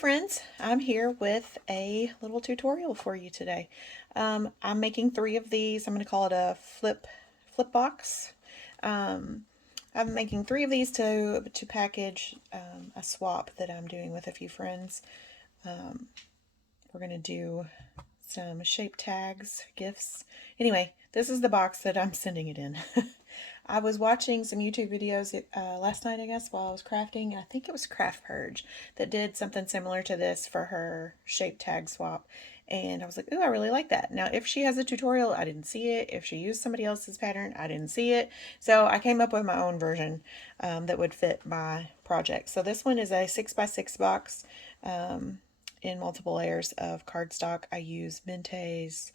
friends, I'm here with a little tutorial for you today. I'm making 3 of these. I'm going to call it a flip box. I'm making 3 of these to package a swap that I'm doing with a few friends. We're going to do some shape tags, gifts. Anyway, this is the box that I'm sending it in. I was watching some YouTube videos last night, I guess, while I was crafting. I think it was Craft Purge that did something similar to this for her shape tag swap. And I was like, ooh, I really like that. Now, if she has a tutorial, I didn't see it. If she used somebody else's pattern, I didn't see it. So I came up with my own version that would fit my project. So this one is a 6x6 box in multiple layers of cardstock. I use Mintay's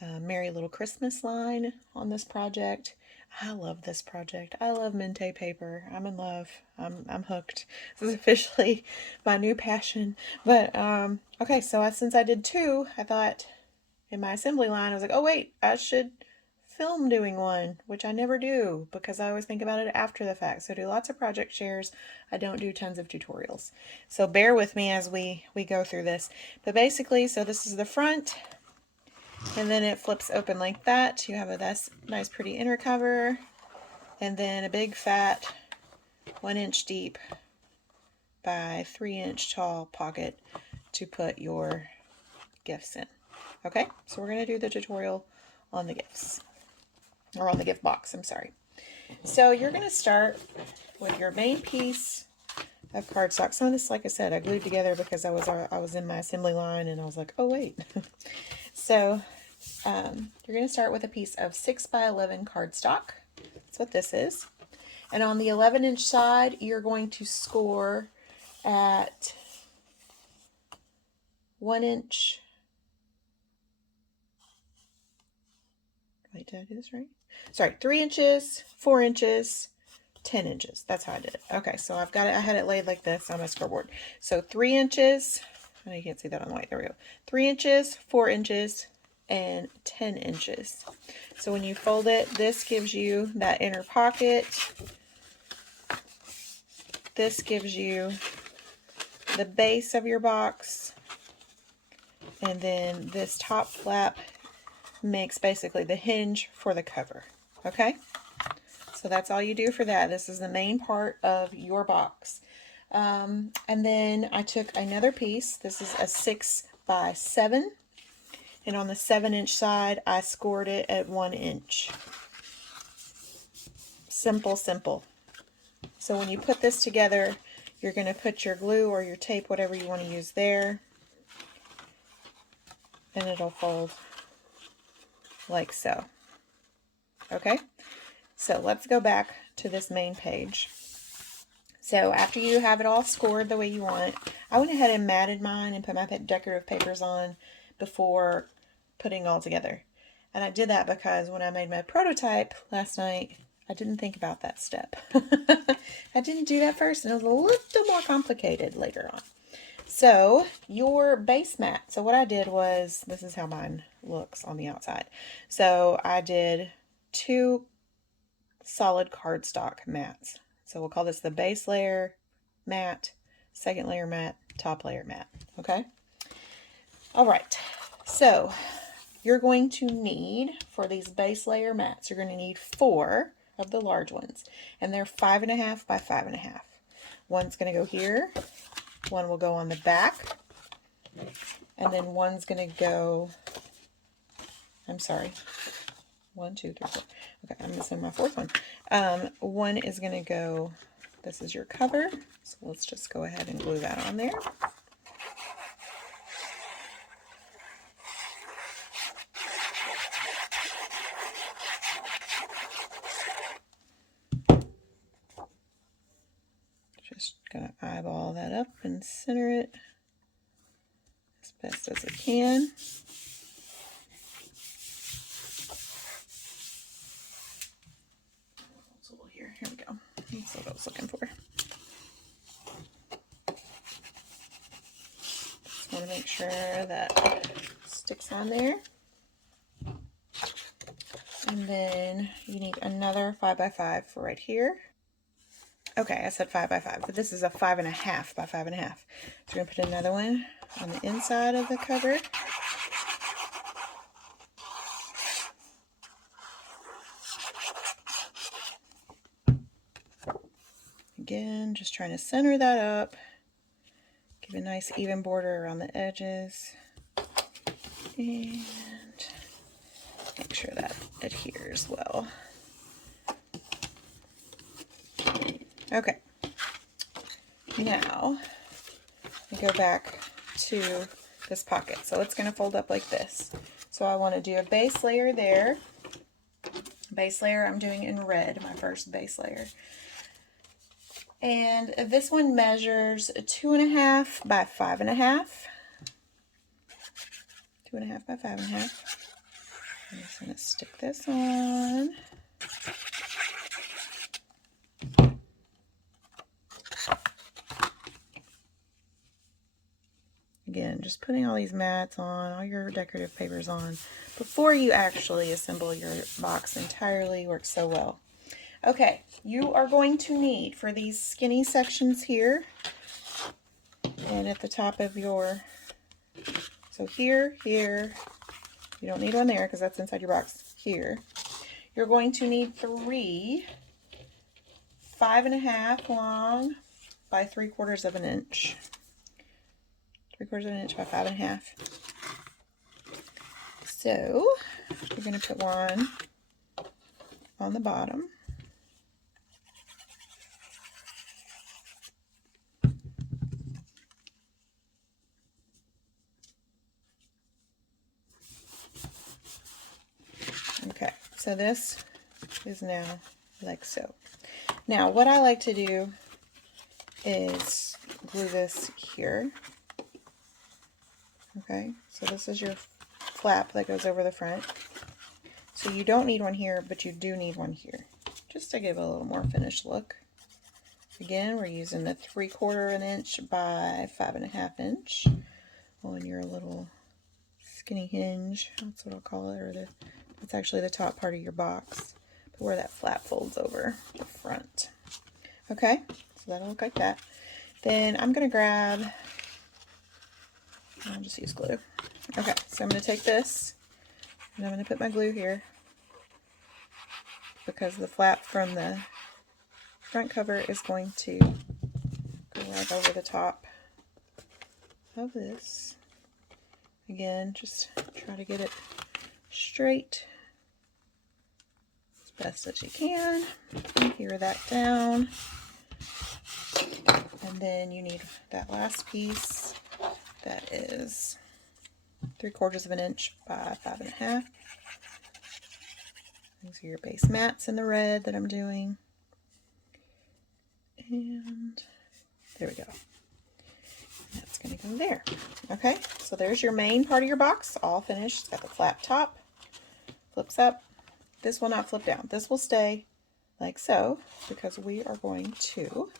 Merry Little Christmas line on this project. I love this project. I love Mintay paper. I'm in love. I'm hooked. This is officially my new passion. But okay, so since I did 2, I thought in my assembly line, I was like, oh wait, I should film doing one, which I never do because I always think about it after the fact. So I do lots of project shares. I don't do tons of tutorials. So bear with me as we go through this. But basically, so this is the front. And then it flips open like that. You have a nice pretty inner cover. And then a big fat 1-inch deep by 3-inch tall pocket to put your gifts in. Okay, so we're going to do the tutorial on the gifts. Or on the gift box, I'm sorry. So you're going to start with your main piece of cardstock. Some of this, like I said, I glued together because I was in my assembly line and I was like, oh wait. So you're going to start with a piece of 6x11 cardstock. That's what this is. And on the 11-inch side, you're going to score at 1 inch. Wait, did I do this right? Sorry, 3 inches, 4 inches, 10 inches. That's how I did it. Okay, so I've got it. I had it laid like this on my scoreboard. So 3 inches. I know you can't see that on the white. There we go. 3 inches, 4 inches, and 10 inches. So when you fold it, this gives you that inner pocket. This gives you the base of your box. And then this top flap makes basically the hinge for the cover. Okay? So that's all you do for that. This is the main part of your box. And then I took another piece. This is a 6x7. And on the 7-inch side, I scored it at 1 inch. Simple, simple. So when you put this together, you're going to put your glue or your tape, whatever you want to use there. And it'll fold like so. Okay? So let's go back to this main page. So after you have it all scored the way you want, I went ahead and matted mine and put my decorative papers on before putting it all together. And I did that because when I made my prototype last night, I didn't think about that step. I didn't do that first, and it was a little more complicated later on. So your base mat. So what I did was, this is how mine looks on the outside. So I did 2 solid cardstock mats. So we'll call this the base layer mat, second layer mat, top layer mat. Okay. All right. So you're going to need, for these base layer mats, you're going to need 4 of the large ones, and they're 5.5 by 5.5. One's going to go here, one will go on the back, and then one's going to go, I'm sorry, 1, 2, 3, 4. Okay, I'm missing my 4th one. One is going to go, this is your cover, so let's just go ahead and glue that on there. Just gonna eyeball that up and center it as best as I can. It's a little here. Here we go. That's what I was looking for. Just want to make sure that sticks on there. And then you need another 5x5 for right here. Okay, I said 5 by 5, but this is a 5.5 by 5.5. So we're going to put another one on the inside of the cover. Again, just trying to center that up. Give a nice even border around the edges. And make sure that adheres well. Okay. Now, we go back to this pocket. So it's going to fold up like this. So I want to do a base layer there. Base layer I'm doing in red, my first base layer. And this one measures 2.5 by 5.5. 2.5 by 5.5. I'm just going to stick this on. Again, just putting all these mats on, all your decorative papers on, before you actually assemble your box entirely works so well. Okay, you are going to need, for these skinny sections here, and at the top of your, so here, you don't need one there because that's inside your box, here, you're going to need 3 5.5 long by 3/4 of an inch. 3/4 of an inch by 5.5. So you're going to put one on the bottom. Okay, so this is now like so. Now what I like to do is glue this here. Okay, so this is your flap that goes over the front. So you don't need one here, but you do need one here, just to give a little more finished look. Again, we're using the 3/4 of an inch by 5.5 inch on your little skinny hinge. That's what I'll call it, or that's actually the top part of your box, but where that flap folds over the front. Okay, so that'll look like that. Then I'm going to grab, I'll just use glue. Okay, so I'm going to take this and I'm going to put my glue here because the flap from the front cover is going to go right over the top of this. Again, just try to get it straight as best as you can. Adhere that down. And then you need that last piece that is 3/4 of an inch by 5.5. These are your base mats in the red that I'm doing. And there we go. That's going to go there. Okay, so there's your main part of your box, all finished. It's got the flap top, flips up. This will not flip down. This will stay like so because we are going to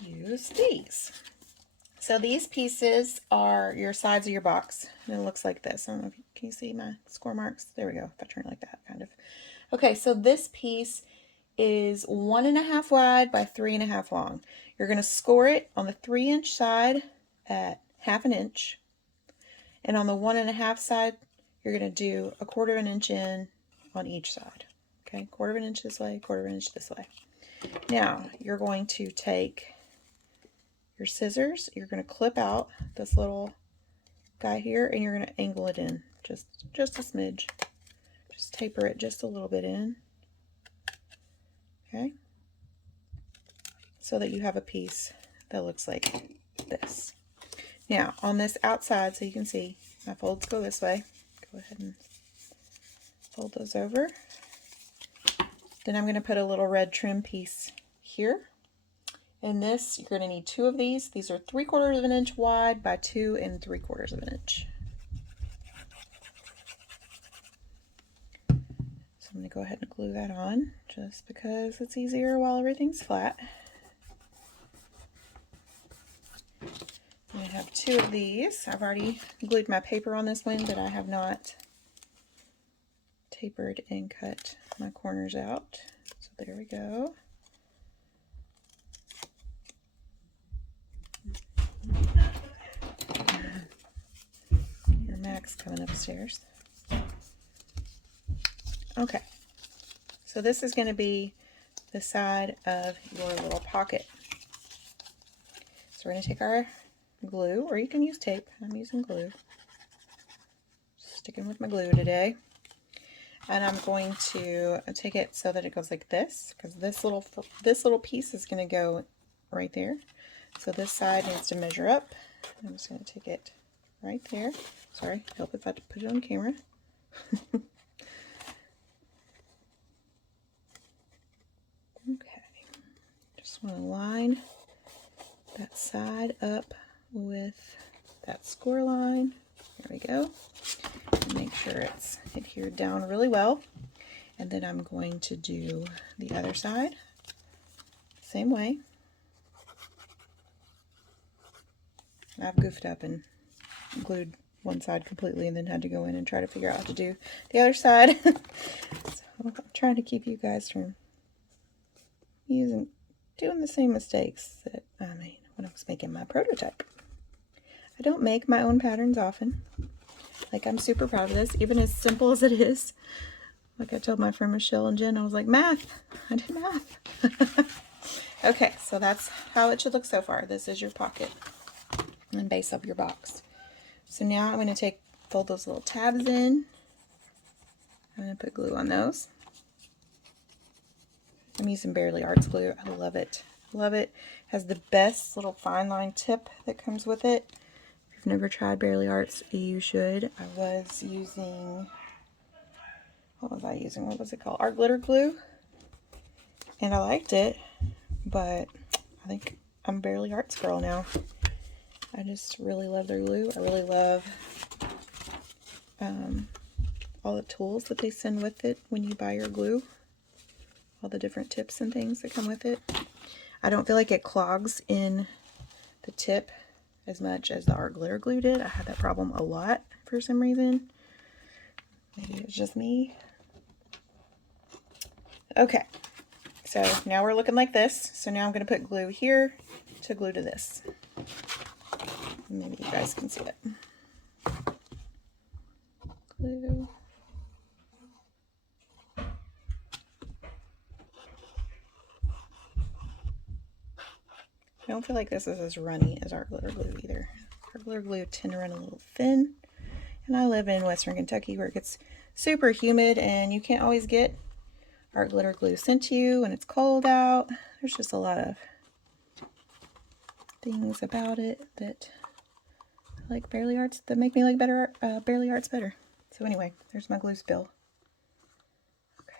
use these. So these pieces are your sides of your box, and it looks like this. I don't know if can you see my score marks? There we go. If I turn it like that, kind of. Okay, so this piece is 1.5 wide by 3.5 long. You're going to score it on the 3-inch side at 1/2 inch, and on the 1.5 side, you're going to do 1/4 of an inch in on each side. Okay, 1/4 of an inch this way, 1/4 of an inch this way. Now you're going to take your scissors. You're going to clip out this little guy here, and you're going to angle it in just a smidge. Just taper it just a little bit in. Okay, so that you have a piece that looks like this. Now on this outside, so you can see my folds go this way. Go ahead and fold those over. Then I'm going to put a little red trim piece here. And this, you're going to need 2 of these. These are 3/4 of an inch wide by 2 3/4 of an inch. So I'm going to go ahead and glue that on just because it's easier while everything's flat. I have 2 of these. I've already glued my paper on this one, but I have not tapered and cut my corners out. So there we go. bags coming upstairs. Okay, so this is going to be the side of your little pocket. So we're going to take our glue, or you can use tape. I'm using glue. Sticking with my glue today. And I'm going to take it so that it goes like this, because this little piece is going to go right there. So this side needs to measure up. I'm just going to take it right there. Sorry, help if I put it on camera. Okay, just want to line that side up with that score line. There we go. And make sure it's adhered down really well. And then I'm going to do the other side same way. I've goofed up and glued one side completely and then had to go in and try to figure out how to do the other side. So I'm trying to keep you guys from doing the same mistakes that I made when I was making my prototype. I don't make my own patterns often. Like, I'm super proud of this, even as simple as it is. Like I told my friend Michelle and Jen, I was like, math. I did math. Okay, so that's how it should look so far. This is your pocket and base of your box. So now I'm going to fold those little tabs in. I'm going to put glue on those. I'm using Barely Arts glue. I love it. Love it. Has the best little fine line tip that comes with it. If you've never tried Barely Arts, you should. I was using, what was I using? What was it called? Art Glitter Glue. And I liked it, but I think I'm a Barely Arts girl now. I just really love their glue. I really love all the tools that they send with it when you buy your glue. All the different tips and things that come with it. I don't feel like it clogs in the tip as much as the Art Glitter Glue did. I had that problem a lot for some reason. Maybe it's just me. Okay, so now we're looking like this. So now I'm going to put glue here to glue to this. Maybe you guys can see it. Glue. I don't feel like this is as runny as Art Glitter Glue either. Art Glitter Glue tend to run a little thin. And I live in Western Kentucky where it gets super humid and you can't always get Art Glitter Glue sent to you when it's cold out. There's just a lot of things about it that I like Barely Arts, that make me like Barely Arts better. So anyway, there's my glue spill. Okay.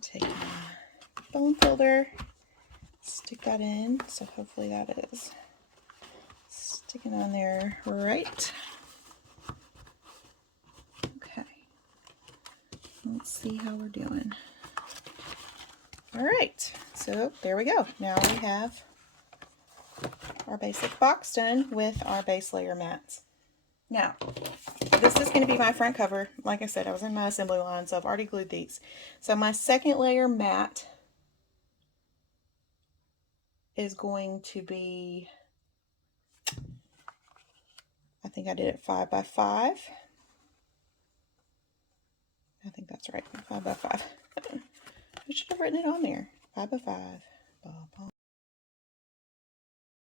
Take my bone folder. Stick that in, so hopefully that is sticking on there right. Okay, let's see how we're doing. All right, so there we go. Now we have our basic box done with our base layer mats. Now, this is going to be my front cover. Like I said, I was in my assembly line, so I've already glued these. So my second layer mat is going to be, I think I did it 5 by 5. I think that's right, 5 by 5. I should have written it on there, 5 by 5.